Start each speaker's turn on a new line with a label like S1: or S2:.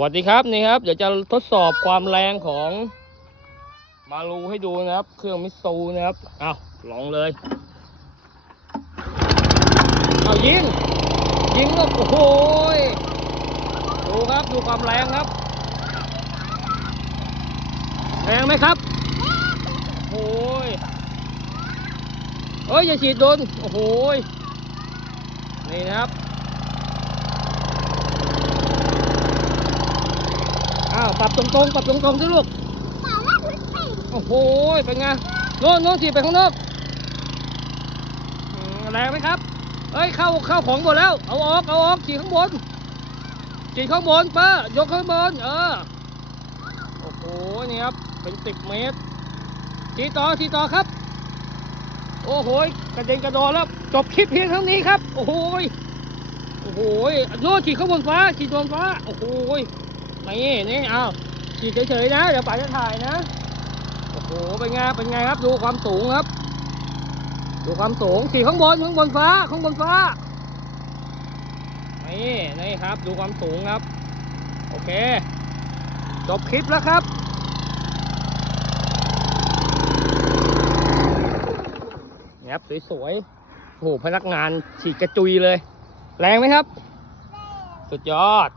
S1: วัสดีครับนี่ครับ เดี๋ยวจะทดสอบความแรงของมารูให้ดูนะครับ เครื่องมิตซูนะครับเอาลองเลยเอายิงยิงก็โอ้โหยดูครับดูความแรงครับ แรงไหมครับโอ้ยเอ้ยอย่าฉีดโดนโอ้โหยนี่นะครับ อ้าว ปรับตรงๆปรับตรงๆสิลูกโอ้โหเป็นไงโน่นโน่นถีบไปข้างนอกแรงไหมครับเอ้ยเข้าเข้าของหมดแล้วเอาออกเอาออกฉีดข้างบนฉีดข้างบนป้ายกข้างบนเออโอ้โหนี่ครับเป็นสิบเมตรฉีดต่อฉีดต่อครับ โอ้โหกระเด็นกระโดดแล้วจบคลิปเพียงเท่านี้ครับ โอ้โหโอ้โหโน่นฉีดข้างบนฟ้าฉีดบนฟ้าโอ้โห นี่นี่เอาฉีเฉยๆนะ เดี๋ยวป๋าจะถ่ายนะ โอ้โห เป็นไง เป็นไงครับ ดูความสูงครับ ดูความสูงฉีข้างบน ข้างบนฟ้า ข้างบนฟ้า นี่นี่ครับ ดูความสูงครับ โอเค จบคลิปแล้วครับนี่ครับสวยๆโอ้โห พนักงานฉีดกระจุยเลย แรงไหมครับ สุดยอด